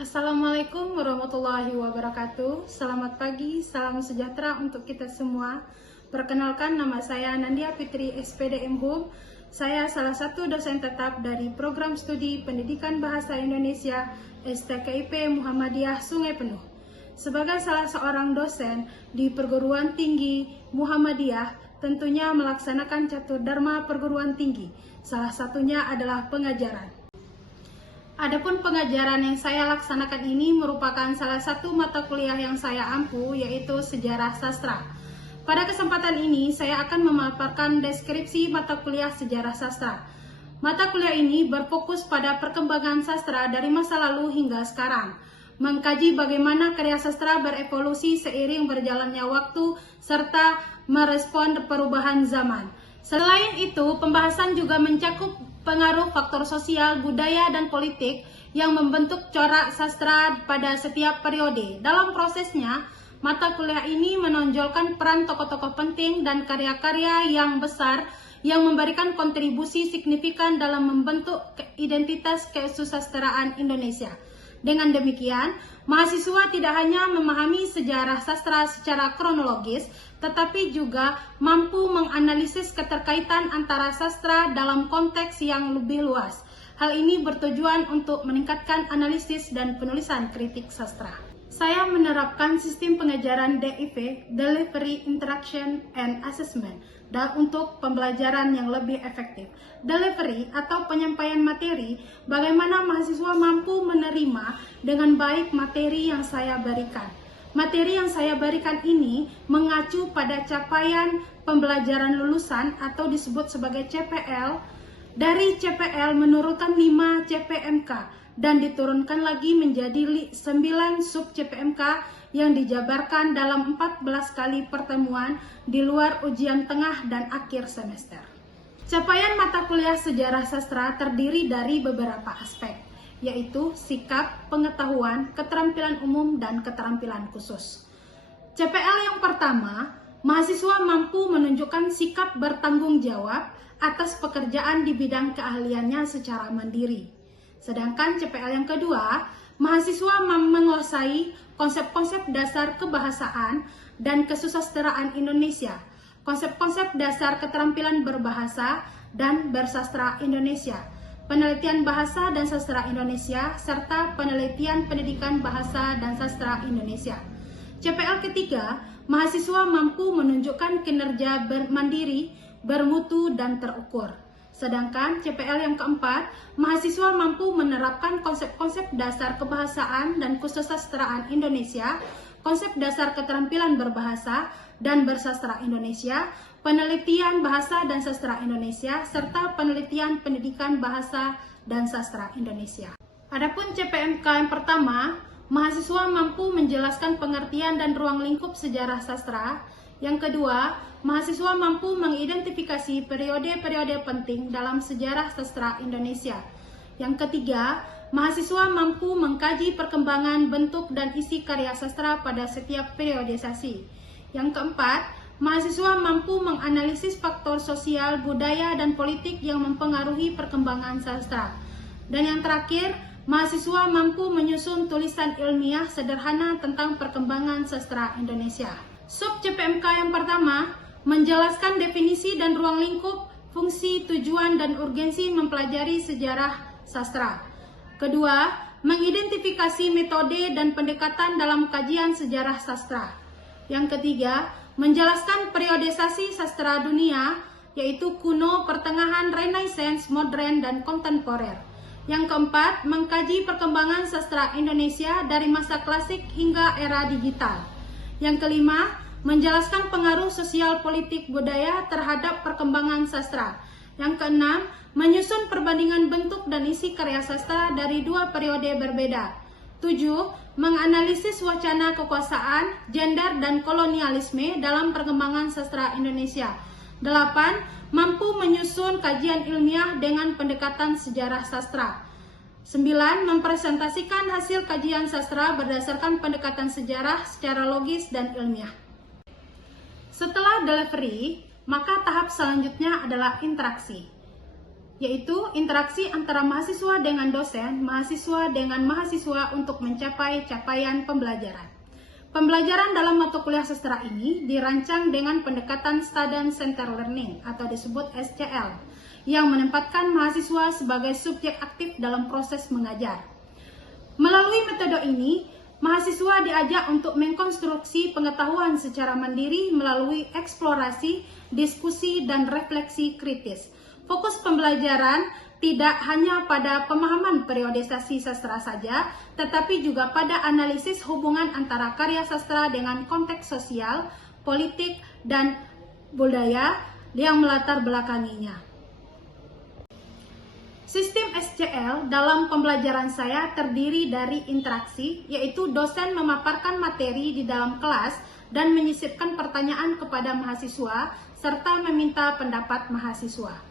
Assalamualaikum warahmatullahi wabarakatuh. Selamat pagi, salam sejahtera untuk kita semua. Perkenalkan, nama saya Nandia Fitri SPD MHUM. Saya salah satu dosen tetap dari Program Studi Pendidikan Bahasa Indonesia STKIP Muhammadiyah Sungai Penuh. Sebagai salah seorang dosen di perguruan tinggi Muhammadiyah, tentunya melaksanakan catur dharma perguruan tinggi. Salah satunya adalah pengajaran. Adapun pengajaran yang saya laksanakan ini merupakan salah satu mata kuliah yang saya ampu, yaitu Sejarah Sastra. Pada kesempatan ini, saya akan memaparkan deskripsi mata kuliah Sejarah Sastra. Mata kuliah ini berfokus pada perkembangan sastra dari masa lalu hingga sekarang, mengkaji bagaimana karya sastra berevolusi seiring berjalannya waktu, serta merespon perubahan zaman. Selain itu, pembahasan juga mencakup pengaruh faktor sosial, budaya, dan politik yang membentuk corak sastra pada setiap periode. Dalam prosesnya, mata kuliah ini menonjolkan peran tokoh-tokoh penting dan karya-karya yang besar yang memberikan kontribusi signifikan dalam membentuk identitas kesusastraan Indonesia. Dengan demikian, mahasiswa tidak hanya memahami sejarah sastra secara kronologis, tetapi juga mampu menganalisis keterkaitan antara sastra dalam konteks yang lebih luas. Hal ini bertujuan untuk meningkatkan analisis dan penulisan kritik sastra. Saya menerapkan sistem pengajaran DIP, Delivery, Interaction, and Assessment, untuk pembelajaran yang lebih efektif. Delivery atau penyampaian materi, bagaimana mahasiswa mampu menerima dengan baik materi yang saya berikan. Materi yang saya berikan ini mengacu pada capaian pembelajaran lulusan atau disebut sebagai CPL. Dari CPL menurunkan 5 CPMK dan diturunkan lagi menjadi 9 sub CPMK yang dijabarkan dalam 14 kali pertemuan di luar ujian tengah dan akhir semester. Capaian mata kuliah Sejarah Sastra terdiri dari beberapa aspek, yaitu sikap, pengetahuan, keterampilan umum, dan keterampilan khusus. CPL yang pertama, mahasiswa mampu menunjukkan sikap bertanggung jawab atas pekerjaan di bidang keahliannya secara mandiri. Sedangkan CPL yang kedua, mahasiswa menguasai konsep-konsep dasar kebahasaan dan kesusastraan Indonesia, konsep-konsep dasar keterampilan berbahasa dan bersastra Indonesia, penelitian bahasa dan sastra Indonesia, serta penelitian pendidikan bahasa dan sastra Indonesia. CPL ketiga, mahasiswa mampu menunjukkan kinerja mandiri, bermutu, dan terukur. Sedangkan CPL yang keempat, mahasiswa mampu menerapkan konsep-konsep dasar kebahasaan dan kesusastraan Indonesia, konsep dasar keterampilan berbahasa dan bersastra Indonesia, penelitian bahasa dan sastra Indonesia, serta penelitian pendidikan bahasa dan sastra Indonesia. Adapun CPMK yang pertama, mahasiswa mampu menjelaskan pengertian dan ruang lingkup sejarah sastra. Yang kedua, mahasiswa mampu mengidentifikasi periode-periode penting dalam sejarah sastra Indonesia. Yang ketiga, mahasiswa mampu mengkaji perkembangan bentuk dan isi karya sastra pada setiap periodisasi. Yang keempat, mahasiswa mampu menganalisis faktor sosial, budaya, dan politik yang mempengaruhi perkembangan sastra. Dan yang terakhir, mahasiswa mampu menyusun tulisan ilmiah sederhana tentang perkembangan sastra Indonesia. Sub CPMK yang pertama, menjelaskan definisi dan ruang lingkup, fungsi, tujuan, dan urgensi mempelajari sejarah sastra. Kedua, mengidentifikasi metode dan pendekatan dalam kajian sejarah sastra. Yang ketiga, menjelaskan periodisasi sastra dunia, yaitu kuno, pertengahan, renaissance, modern, dan kontemporer. Yang keempat, mengkaji perkembangan sastra Indonesia dari masa klasik hingga era digital. Yang kelima, menjelaskan pengaruh sosial politik budaya terhadap perkembangan sastra. Yang keenam, menyusun perbandingan bentuk dan isi karya sastra dari dua periode berbeda. 7. Menganalisis wacana kekuasaan, gender, dan kolonialisme dalam perkembangan sastra Indonesia. 8. Mampu menyusun kajian ilmiah dengan pendekatan sejarah sastra. 9. Mempresentasikan hasil kajian sastra berdasarkan pendekatan sejarah secara logis dan ilmiah. Setelah delivery, maka tahap selanjutnya adalah interaksi. yaitu interaksi antara mahasiswa dengan dosen, mahasiswa dengan mahasiswa untuk mencapai capaian pembelajaran. Pembelajaran dalam mata kuliah sastra ini dirancang dengan pendekatan Student Centered Learning atau disebut SCL, yang menempatkan mahasiswa sebagai subjek aktif dalam proses mengajar. Melalui metode ini, mahasiswa diajak untuk mengkonstruksi pengetahuan secara mandiri melalui eksplorasi, diskusi, dan refleksi kritis. Fokus pembelajaran tidak hanya pada pemahaman periodisasi sastra saja, tetapi juga pada analisis hubungan antara karya sastra dengan konteks sosial, politik, dan budaya yang melatar belakanginya. Sistem SCL dalam pembelajaran saya terdiri dari interaksi, yaitu dosen memaparkan materi di dalam kelas dan menyisipkan pertanyaan kepada mahasiswa, serta meminta pendapat mahasiswa.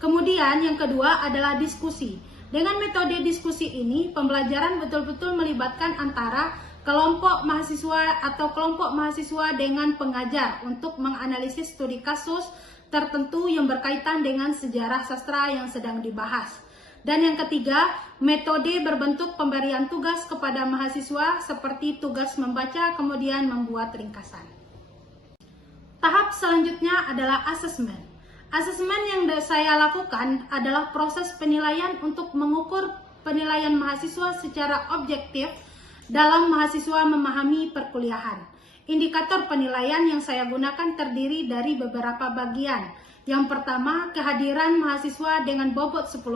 Kemudian yang kedua adalah diskusi. Dengan metode diskusi ini, pembelajaran betul-betul melibatkan antara kelompok mahasiswa atau kelompok mahasiswa dengan pengajar untuk menganalisis studi kasus tertentu yang berkaitan dengan sejarah sastra yang sedang dibahas. Dan yang ketiga, metode berbentuk pemberian tugas kepada mahasiswa seperti tugas membaca kemudian membuat ringkasan. Tahap selanjutnya adalah asesmen. Asesmen yang saya lakukan adalah proses penilaian untuk mengukur penilaian mahasiswa secara objektif dalam mahasiswa memahami perkuliahan. Indikator penilaian yang saya gunakan terdiri dari beberapa bagian. Yang pertama, kehadiran mahasiswa dengan bobot 10%,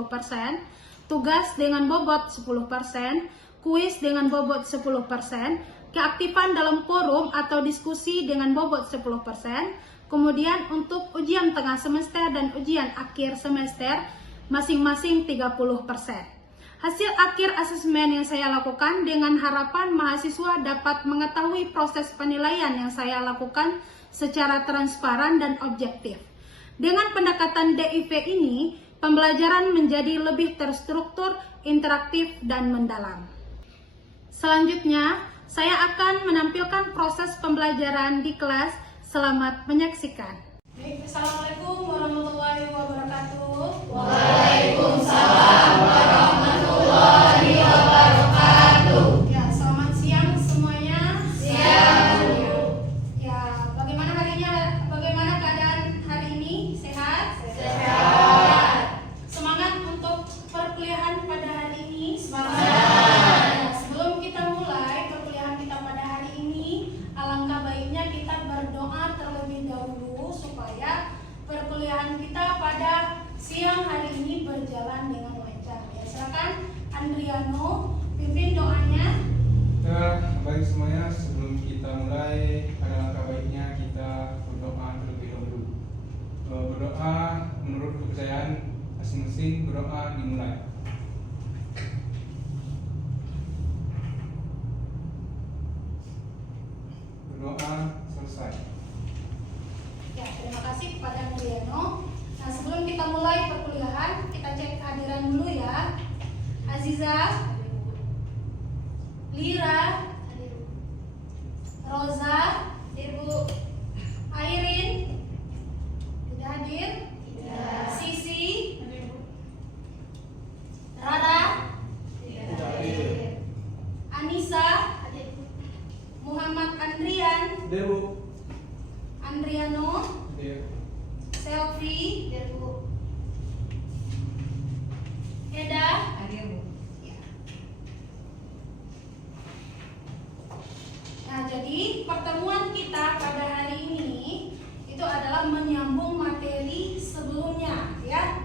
tugas dengan bobot 10%, kuis dengan bobot 10%, keaktifan dalam forum atau diskusi dengan bobot 10%, kemudian untuk ujian tengah semester dan ujian akhir semester masing-masing 30%. Hasil akhir asesmen yang saya lakukan dengan harapan mahasiswa dapat mengetahui proses penilaian yang saya lakukan secara transparan dan objektif. Dengan pendekatan DIV ini, pembelajaran menjadi lebih terstruktur, interaktif, dan mendalam. Selanjutnya, saya akan menampilkan proses pembelajaran di kelas. Selamat menyaksikan. Assalamualaikum warahmatullahi wabarakatuh. Waalaikumsalam warahmatullahi wabarakatuh. Ya, selamat siang semuanya. Siang. Ya, bagaimana keadaan hari ini? Sehat? Sehat. Semangat untuk perkuliahan pada hari ini. Semangat. Ya, sebelum kita mulai perkuliahan kita pada hari ini, alangkah baiknya kita berdoa terlebih dahulu supaya perkuliahan kita pada siang hari ini berjalan dengan lancar. Ya, silakan Andriano pimpin doanya. Ya, baik semuanya, sebelum kita mulai, ada langkah baiknya kita berdoa terlebih dahulu. Berdoa menurut kepercayaan masing-masing, berdoa dimulai. Berdoa selesai. Ya, terima kasih kepada Andriano. Nah, sebelum kita mulai perkuliahan, kita cek kehadiran dulu ya. Aziza, Lira, Roza, Ibu, Airin, tidak hadir. Sisi, Rara, Anissa, Muhammad Andrian, Andriano, Selfie, Eda, ya. Nah, jadi pertemuan kita pada hari ini itu adalah menyambung materi sebelumnya, ya.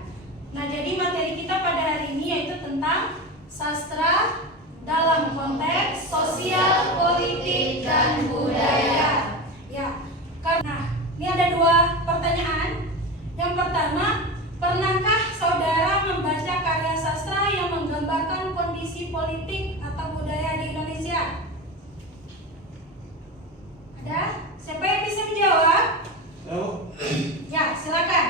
Nah, jadi materi kita pada hari ini yaitu tentang sastra dalam konteks sosial, politik, dan budaya. Ya, karena ini ada dua pertanyaan. Yang pertama, pernahkah saudara membaca karya sastra yang menggambarkan kondisi politik atau budaya di Indonesia? Ada? Siapa yang bisa menjawab? Ya, silakan.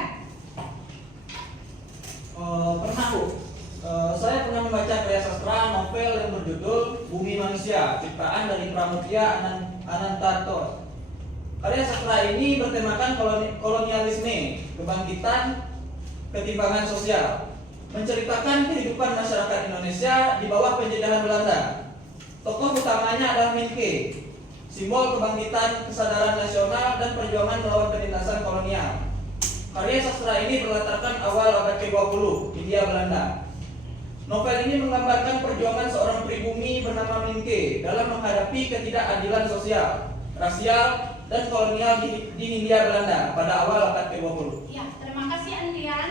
Pernah Bu. Saya pernah membaca karya sastra novel yang berjudul Bumi Manusia, ciptaan dari Pramudia Anantarto. Karya sastra ini bertemakan kolonialisme, kebangkitan, ketimpangan sosial. menceritakan kehidupan masyarakat Indonesia di bawah penjajahan Belanda. Tokoh utamanya adalah Menke, simbol kebangkitan kesadaran nasional dan perjuangan melawan penindasan kolonial. Karya sastra ini berlatarkan awal abad ke-20, Hindia Belanda. Novel ini menggambarkan perjuangan seorang pribumi bernama Menke dalam menghadapi ketidakadilan sosial, rasial, dan kolonial di Hindia Belanda pada awal abad ke-20. Ya, terima kasih Andrian.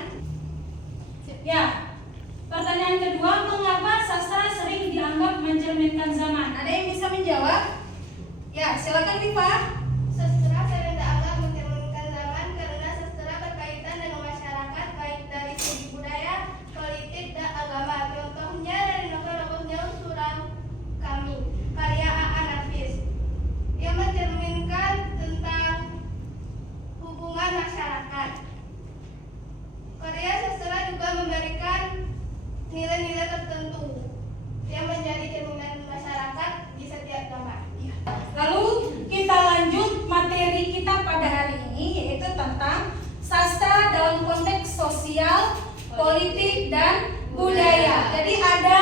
Ya, pertanyaan kedua, mengapa sastra sering dianggap mencerminkan zaman? Ada yang bisa menjawab? Ya, silakan Viva. Sastra sering dianggap mencerminkan zaman karena sastra berkaitan dengan masyarakat baik dari segi budaya, politik, dan agama. Contohnya dari novel-novel Jauh Suram Kami, karya A.A. Nafis, yang mencerminkan tentang hubungan masyarakat. Karya sastra juga memberikan nilai-nilai tertentu yang menjadi cerminan masyarakat di setiap zaman. Lalu kita lanjut materi kita pada hari ini, yaitu tentang sastra dalam konteks sosial, politik, dan budaya. Jadi ada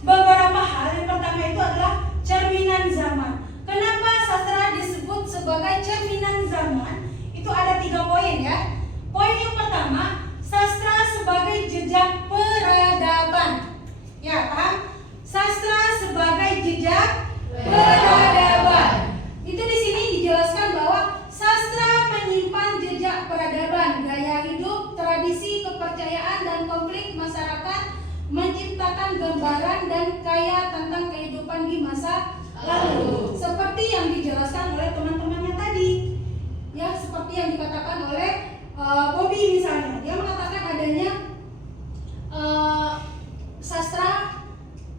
beberapa hal. Yang pertama itu adalah cerminan zaman. Kenapa sastra disebut sebagai cerminan zaman? Itu ada 3 poin ya. Poin yang pertama, sastra sebagai jejak peradaban. Ya, paham? Sastra sebagai jejak peradaban. Itu di sini dijelaskan bahwa sastra menyimpan jejak peradaban, gaya hidup, tradisi, kepercayaan, dan konflik masyarakat, menciptakan gambaran dan kaya tentang kehidupan di masa lalu. Seperti yang dijelaskan oleh teman-temannya tadi. Ya, seperti yang dikatakan oleh Bobby misalnya. Dia mengatakan adanya sastra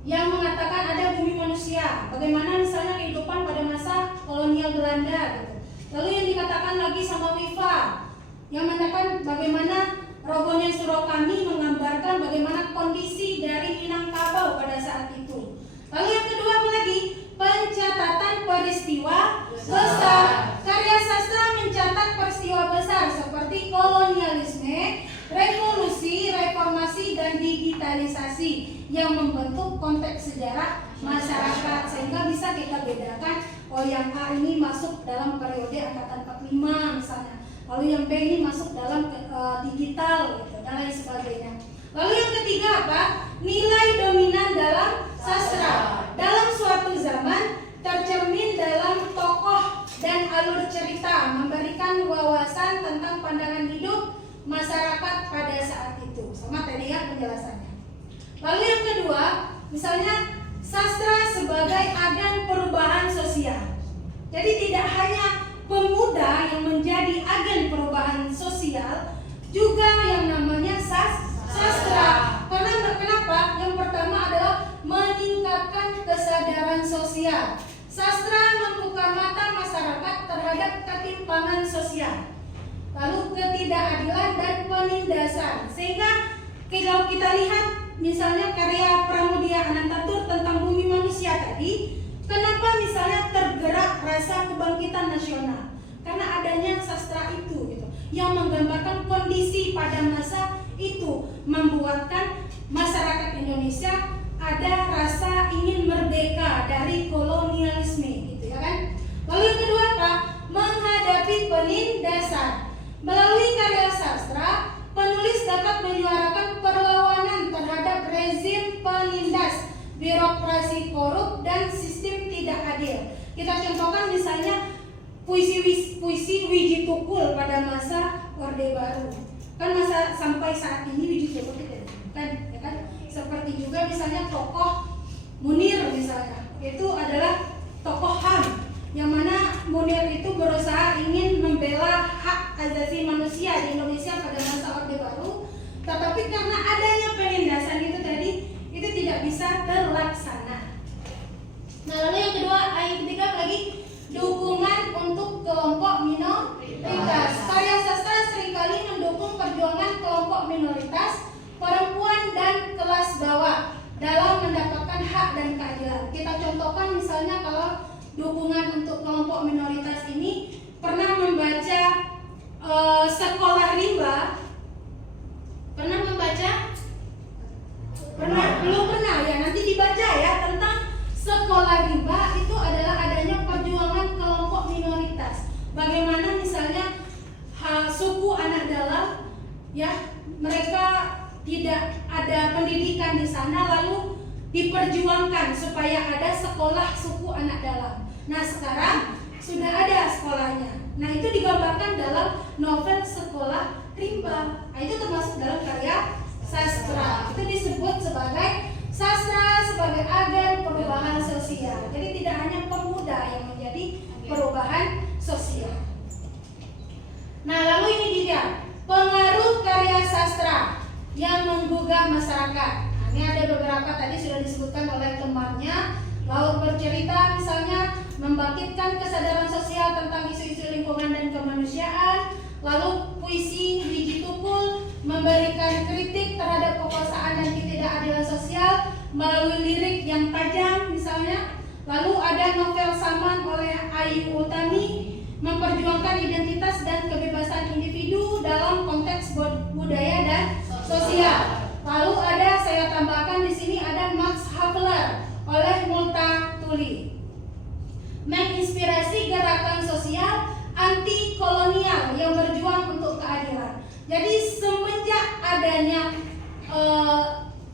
yang mengatakan ada bumi manusia, bagaimana misalnya kehidupan pada masa kolonial Belanda gitu. Lalu yang dikatakan lagi sama Viva yang mengatakan bagaimana robohnya surau kami menggambarkan bagaimana kondisi dari Minangkabau pada saat itu. Lalu yang kedua apa lagi? Pencatatan peristiwa besar. Karya sastra mencatat peristiwa besar seperti kolonialisme, revolusi, reformasi, dan digitalisasi yang membentuk konteks sejarah masyarakat, sehingga bisa kita bedakan, oh yang A ini masuk dalam periode angkatan 45 misalnya, lalu yang B ini masuk dalam digital gitu, dan lain sebagainya. Lalu yang ketiga apa? Nilai dominan dalam sastra. Dalam suatu zaman tercermin dalam tokoh dan alur cerita, memberikan wawasan tentang pandangan hidup masyarakat pada saat itu. Sama tadi ya penjelasannya. Lalu yang kedua, misalnya sastra sebagai agen perubahan sosial. Jadi tidak hanya pemuda yang menjadi agen perubahan sosial, juga yang namanya sastra. Karena kenapa? Yang pertama adalah meningkatkan kesadaran sosial. Sastra membuka mata masyarakat terhadap ketimpangan sosial, lalu ketidakadilan dan penindasan. Sehingga kalau kita lihat misalnya karya Pramudia Anantatur tentang bumi manusia tadi, kenapa misalnya tergerak rasa kebangkitan nasional? Karena adanya sastra itu gitu, yang menggambarkan kondisi pada masa itu, membuatkan masyarakat Indonesia ada rasa ingin merdeka dari kolonialisme gitu ya kan. Lalu yang kedua apa? Menghadapi penindasan. Melalui karya sastra, penulis dapat menyuarakan perlawanan terhadap rezim penindas, birokrasi korup, dan sistem tidak adil. Kita contohkan misalnya puisi Wiji Tukul pada masa Orde Baru. Kan masa sampai saat ini Wiji Tukul tidak ditemukan, ya kan? Seperti juga misalnya tokoh Munir misalnya, itu adalah tokoh HAM, yang mana Munir itu berusaha ingin membela hak asasi manusia di Indonesia pada masa Orde Baru, tetapi karena adanya penindasan itu tadi, itu tidak bisa terlaksana. Nah, lalu yang kedua, yang ketiga lagi dukungan untuk kelompok minoritas. Karya sastra seringkali mendukung perjuangan kelompok minoritas, perempuan, dan kelas bawah dalam mendapatkan hak dan keadilan. Kita contohkan misalnya kalau dukungan untuk kelompok minoritas ini, pernah membaca Sekolah Rimba? Pernah membaca? Pernah? Belum pernah ya? Nanti dibaca ya tentang sekolah riba itu adalah adanya perjuangan kelompok minoritas. Bagaimana misalnya suku anak dalam ya, mereka tidak ada pendidikan di sana lalu diperjuangkan supaya ada sekolah suku anak dalam. Nah, sekarang sudah ada sekolahnya. Nah, itu digambarkan dalam novel Sekolah Rimba. Nah, itu termasuk dalam karya sastra. Itu disebut sebagai sastra sebagai agen perubahan sosial. Jadi tidak hanya pemuda yang menjadi perubahan sosial. Nah, lalu ini dia pengaruh karya sastra yang menggugah masyarakat. Nah, ini ada beberapa tadi sudah disebutkan oleh temannya. Lalu bercerita misalnya membangkitkan kesadaran sosial tentang isu-isu lingkungan dan kemanusiaan. Lalu puisi Wiji Tukul memberikan kritik terhadap kekuasaan dan ketidakadilan sosial melalui lirik yang tajam misalnya. Lalu ada novel Saman oleh Ayu Utami memperjuangkan identitas dan kebebasan individu dalam konteks budaya dan sosial. Lalu ada, saya tambahkan di sini ada Max Havelaar oleh Multa Tuli menginspirasi gerakan sosial anti kolonial yang berjuang untuk keadilan. Jadi semenjak adanya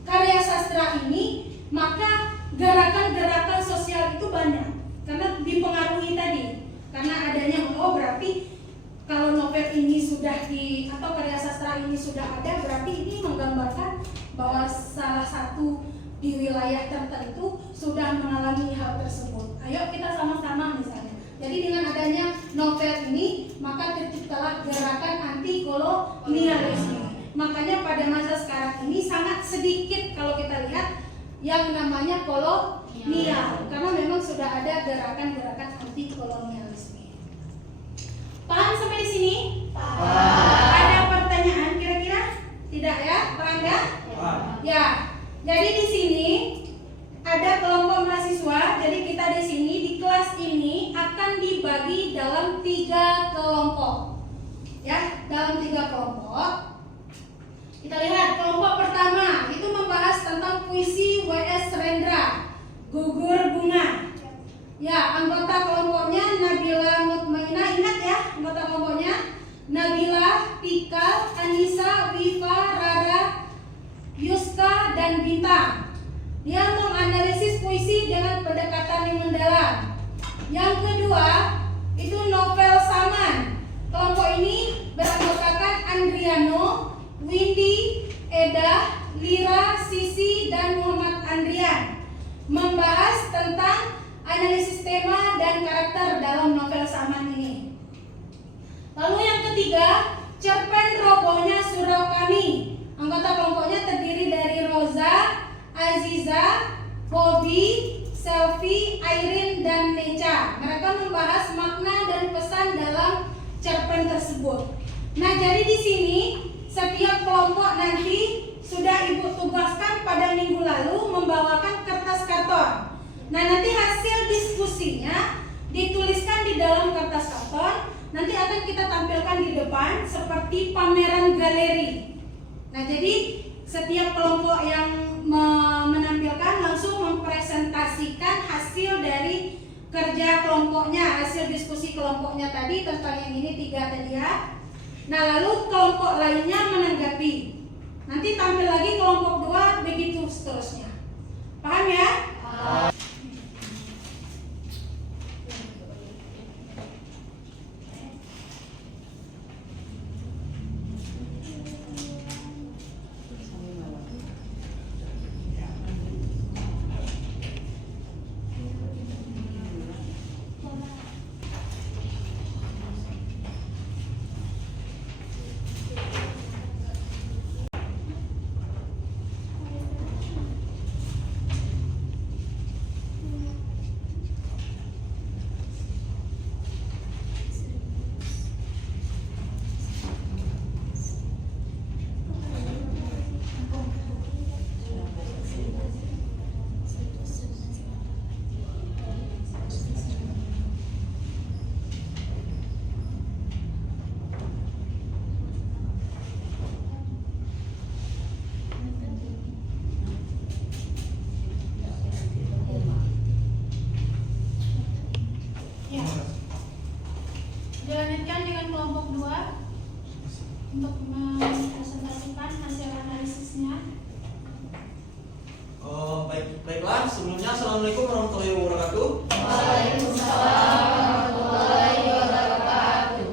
karya sastra ini, maka gerakan-gerakan sosial itu banyak karena dipengaruhi tadi. Karena adanya berarti kalau novel ini sudah atau karya sastra ini sudah ada, berarti ini menggambarkan bahwa salah satu di wilayah tertentu sudah mengalami hal tersebut. Ayo kita sama-sama misalnya. Jadi dengan adanya novel ini, maka terciptalah gerakan anti kolonialisme. Makanya pada masa sekarang ini sangat sedikit kalau kita lihat yang namanya kolonial, karena memang sudah ada gerakan-gerakan anti kolonialisme. Paham sampai di sini? Ada pertanyaan kira-kira? Tidak ya, Rangga? Ya. Jadi di sini ada kelompok mahasiswa. Jadi kita di sini di kelas ini akan dibagi dalam 3 kelompok. Ya, dalam 3 kelompok. Kita lihat kelompok pertama itu membahas tentang puisi W.S. Rendra, Gugur Bunga. Ya, anggota kelompoknya Nabila Mutmainah, ingat ya anggota kelompoknya Nabila, Pika, Anissa, Wifa, Rara, Yuska, dan Bintang. Dia menganalisis puisi dengan pendekatan yang mendalam. Yang kedua itu novel Saman. Kelompok ini beranggotakan Andriano, Windy, Eda, Lira, Sisi, dan Muhammad Andrian. Membahas tentang analisis tema dan karakter dalam novel Saman ini. Lalu yang ketiga, cerpen Robohnya Surau Kami. Anggota kelompoknya terdiri dari Roza, Aziza, Bobby, Selfie, Airin, dan Neca. Mereka membahas makna dan pesan dalam cerpen tersebut. Nah, jadi di sini setiap kelompok nanti sudah Ibu tugaskan pada minggu lalu membawakan kertas karton. Nah, nanti hasil diskusinya dituliskan di dalam kertas karton. Nanti akan kita tampilkan di depan seperti pameran galeri. Nah, jadi setiap kelompok yang menampilkan langsung mempresentasikan hasil dari kerja kelompoknya, hasil diskusi kelompoknya tadi tentang yang ini 3 tadi ya. Nah, lalu kelompok lainnya menanggapi. Nanti tampil lagi kelompok 2, begitu seterusnya. Paham ya? untuk mempresentasikan hasil analisisnya. Baiklah, sebelumnya Assalamualaikum warahmatullahi wabarakatuh. Waalaikumsalam warahmatullahi wabarakatuh.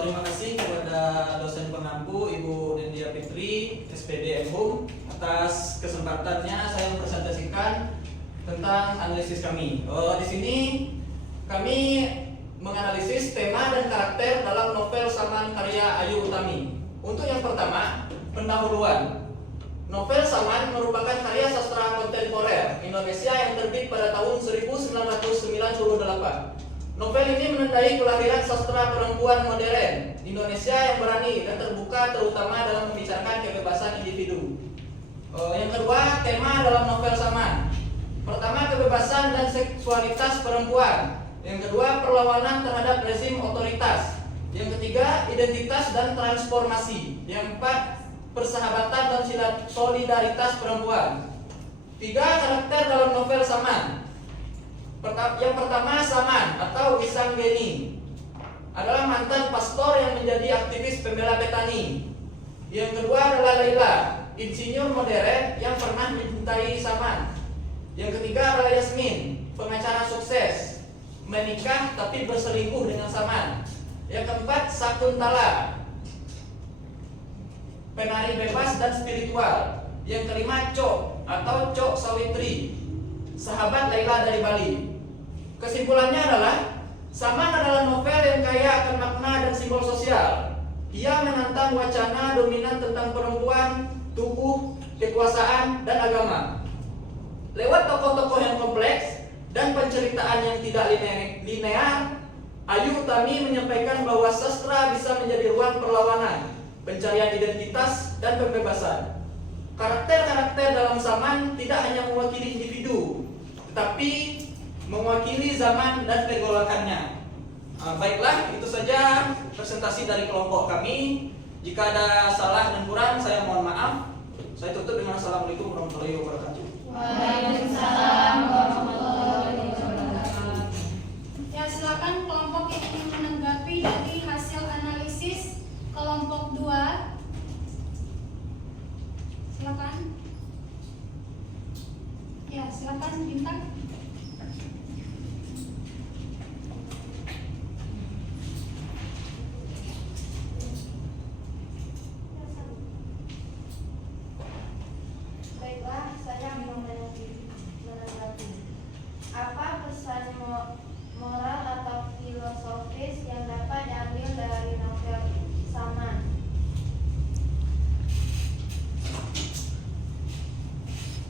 Terima kasih kepada dosen pengampu Ibu Nendia Fitri, SPD MHUM, atas kesempatannya saya mempresentasikan tentang analisis kami. Di sini kami menganalisis tema dan karakter dalam novel Saman karya Ayu Utami. Untuk yang pertama, pendahuluan. Novel Saman merupakan karya sastra kontemporer Indonesia yang terbit pada tahun 1998. Novel ini menandai kelahiran sastra perempuan modern Indonesia yang berani dan terbuka terutama dalam membicarakan kebebasan individu. Yang kedua, tema dalam novel Saman. Pertama, kebebasan dan seksualitas perempuan. Yang kedua, perlawanan terhadap rezim otoritas. Yang ketiga, identitas dan transformasi. Yang empat, persahabatan dan solidaritas perempuan. Tiga, karakter dalam novel Saman. Yang pertama, Saman atau Wisanggeni adalah mantan pastor yang menjadi aktivis pembela petani. Yang kedua adalah Laila, insinyur modern yang pernah mencintai Saman. Yang ketiga adalah Yasmin, pengacara sukses, menikah tapi berselingkuh dengan Saman. Yang keempat, Sakuntala, penari bebas dan spiritual. Yang kelima, Cok atau Cok Sawitri, sahabat Laila dari Bali. Kesimpulannya adalah Saman adalah novel yang kaya akan makna dan simbol sosial. Ia menantang wacana dominan tentang perempuan, tubuh, kekuasaan, dan agama. Lewat tokoh-tokoh yang kompleks dan penceritaan yang tidak linear, Ayu Utami menyampaikan bahwa sastra bisa menjadi ruang perlawanan, pencarian identitas, dan pembebasan. Karakter-karakter dalam Saman tidak hanya mewakili individu, tetapi mewakili zaman dan pergolakannya. Baiklah, itu saja presentasi dari kelompok kami. Jika ada salah dan kurang, saya mohon maaf. Saya tutup dengan Assalamualaikum warahmatullahi wabarakatuh. Waalaikumsalam warahmatullahi wabarakatuh. Ya, silakan kelompok yang ingin menanggapi dari hasil analisis kelompok 2. Silakan. Ya, silakan Bintang. Baiklah, saya mau menanggapi. Apa pesan moral atau filosofis yang dapat diambil dari novel Saman?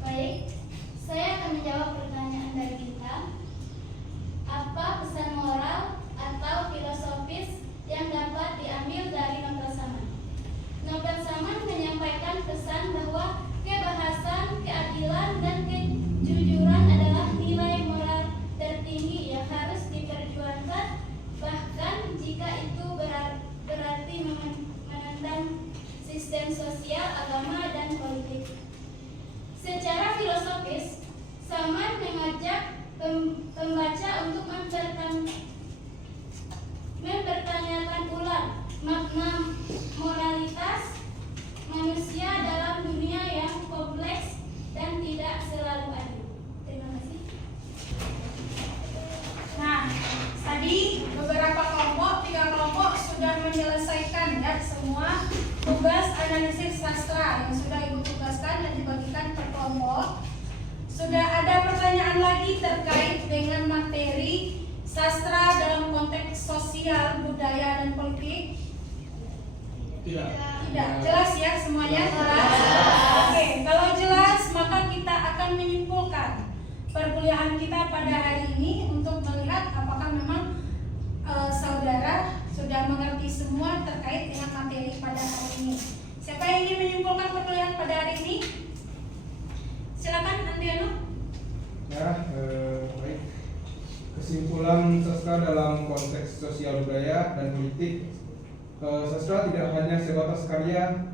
Baik, saya akan menjawab pertanyaan dari Bintang. Apa pesan moral atau filosofis yang dapat diambil dari novel Saman? Novel Saman menyampaikan pesan bahwa kebebasan, keadilan, dan kejujuran adalah nilai moral tertinggi yang harus diperjuangkan, bahkan jika itu berarti menentang sistem sosial, agama, dan politik. Secara filosofis, Saman mengajak pembaca untuk mempertanyakan ulang makna moralitas manusia dalam dunia yang kompleks dan tidak selalu adil. Terima kasih. Nah, tadi beberapa kelompok, 3 kelompok sudah menyelesaikan ya semua tugas analisis sastra yang sudah Ibu tugaskan dan dibagikan per kelompok. Sudah ada pertanyaan lagi terkait dengan materi sastra dalam konteks sosial, budaya, dan politik? Tidak. Tidak, jelas ya semuanya? Jelas. Oke, kalau jelas maka kita akan menyimpulkan perkuliahan kita pada hari ini untuk melihat apakah memang saudara sudah mengerti semua terkait dengan materi pada hari ini. Siapa yang ingin menyimpulkan perkuliahan pada hari ini? Silakan Andriano. Ya, baik. Kesimpulan sastra dalam konteks sosial budaya dan politik. Sastra tidak hanya sebatas karya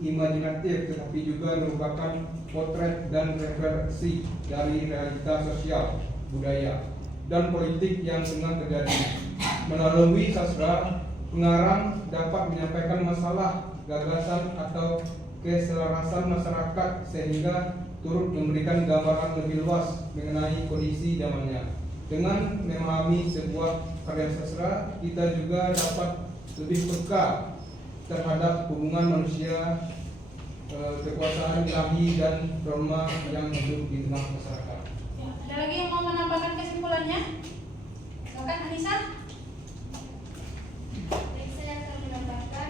imajinatif, tetapi juga merupakan potret dan referensi dari realitas sosial, budaya, dan politik yang tengah terjadi. Melalui sastra, Pengarang dapat menyampaikan masalah, gagasan atau keselarasan masyarakat sehingga turut memberikan gambaran lebih luas mengenai kondisi zamannya. Dengan memahami sebuah karya sastra, kita juga dapat lebih peka terhadap hubungan manusia, kekuasaan ilahi dan norma yang hidup di tengah masyarakat. Ya, ada lagi yang mau menambahkan kesimpulannya? Silakan Anissa. Baik, saya akan menambahkan,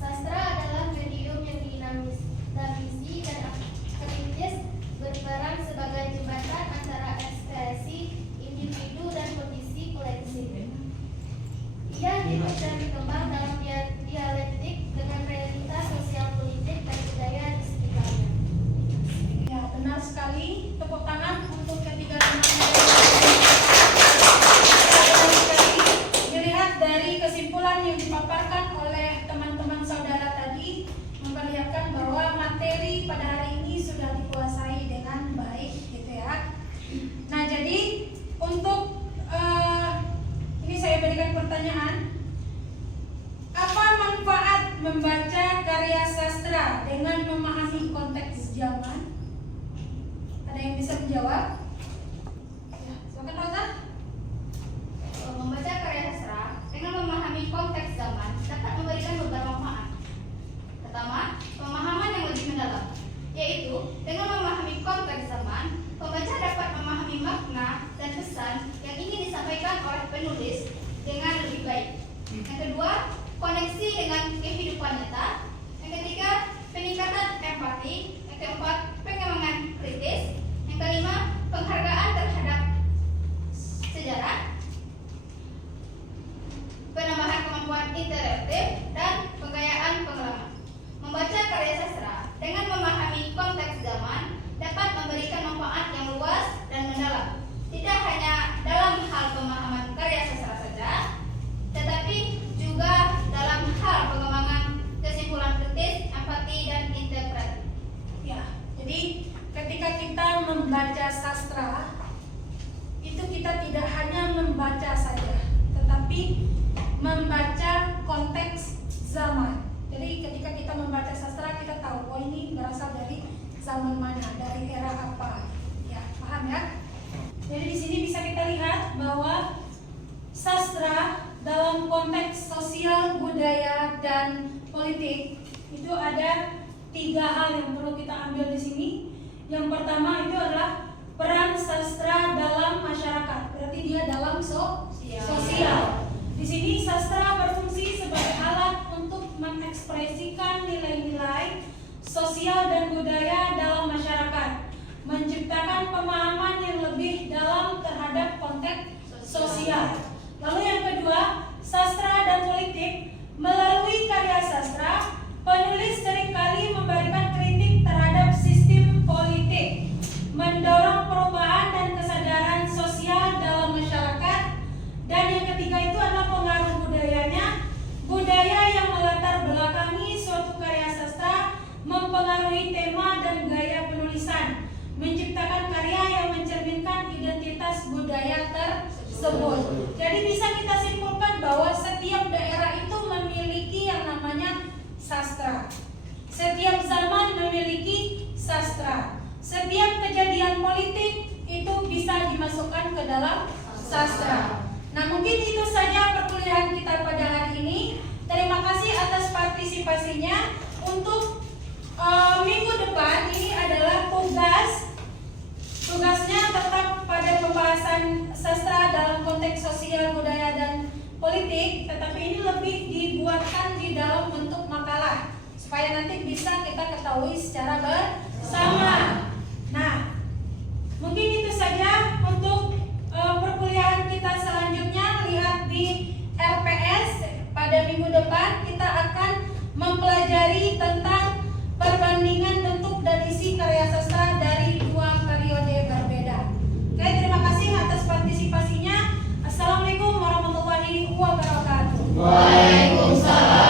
sastra adalah medium yang dinamis dan kritis, berperan sebagai jembatan antara ekspresi individu dan kondisi kolektif. Ia hidup dan berkembang dalam dialektik dengan realitas sosial, politik, dan budaya di sekitarnya. Ya, benar sekali. Tepuk tangan untuk ketiga teman. Dilihat dari kesimpulan yang dipaparkan oleh teman-teman saudara tadi, memperlihatkan bahwa materi pada hari ini sudah dikuasai dengan baik, gitu ya. Nah, jadi untuk ini saya berikan pertanyaan, apa manfaat membaca karya sastra dengan memahami konteks zaman? Ada yang bisa menjawab? Ya, silakan Rosa. Membaca karya sastra dengan memahami konteks zaman dapat memberikan beberapa manfaat. Pertama, pemahaman yang lebih mendalam, yaitu dengan memahami konteks zaman, pembaca dapat memahami makna dan pesan yang ingin disampaikan oleh penulis dengan lebih baik. Yang kedua, koneksi dengan kehidupan nyata. Yang ketiga, peningkatan empati. Yang keempat, pengembangan kritis. Yang kelima, penghargaan terhadap sejarah, penambahan kemampuan intelektif, dan penggayaan pengalaman. Membaca karya sastra dengan memahami konteks zaman dapat memberikan manfaat yang luas dan mendalam, tidak hanya dalam hal pemahaman karya sastra saja, tetapi juga dalam hal pengembangan kesimpulan kritis, empati, dan interpretasi. Ya, jadi ketika kita membaca sastra, itu kita tidak hanya membaca saja, tetapi membaca konteks zaman. Jadi ketika kita membaca sastra, kita tahu, oh ini berasal dari zaman mana, dari era apa. Ya, paham ya? Jadi di sini bisa kita lihat bahwa sastra dalam konteks sosial, budaya, dan politik itu ada 3 hal yang perlu kita ambil di sini. Yang pertama itu adalah peran sastra dalam masyarakat. Berarti dia dalam sosial. Di sini sastra berfungsi sebagai alat untuk mengekspresikan nilai-nilai sosial dan budaya dalam masyarakat, menciptakan pemahaman yang lebih dalam terhadap konteks sosial. Lalu yang kedua, sastra dan politik. Melalui karya sastra, penulis seringkali memberikan kritik terhadap sistem politik, mendorong perubahan dan kesadaran sosial dalam masyarakat. Dan yang ketiga itu adalah pengaruh budayanya. Budaya yang melatar belakangi suatu karya sastra mempengaruhi tema dan gaya penulisan, menciptakan karya yang mencerminkan identitas budaya tersebut. Jadi bisa kita simpulkan bahwa setiap daerah itu memiliki yang namanya sastra. Setiap zaman memiliki sastra. Setiap kejadian politik itu bisa dimasukkan ke dalam sastra. Nah, mungkin itu saja perkuliahan kita pada hari ini. Terima kasih atas partisipasinya. Untuk minggu depan ini adalah tugasnya tetap pada pembahasan sastra dalam konteks sosial, budaya, dan politik, tetapi ini lebih dibuatkan di dalam bentuk makalah supaya nanti bisa kita ketahui secara bersama. Nah, mungkin itu saja untuk perkuliahan kita selanjutnya. Lihat di RPS pada minggu depan kita akan mempelajari tentang perbandingan bentuk dan isi karya sastra dari 2 periode berbeda. Oke, terima kasih atas partisipasinya. Assalamualaikum warahmatullahi wabarakatuh. Waalaikumsalam.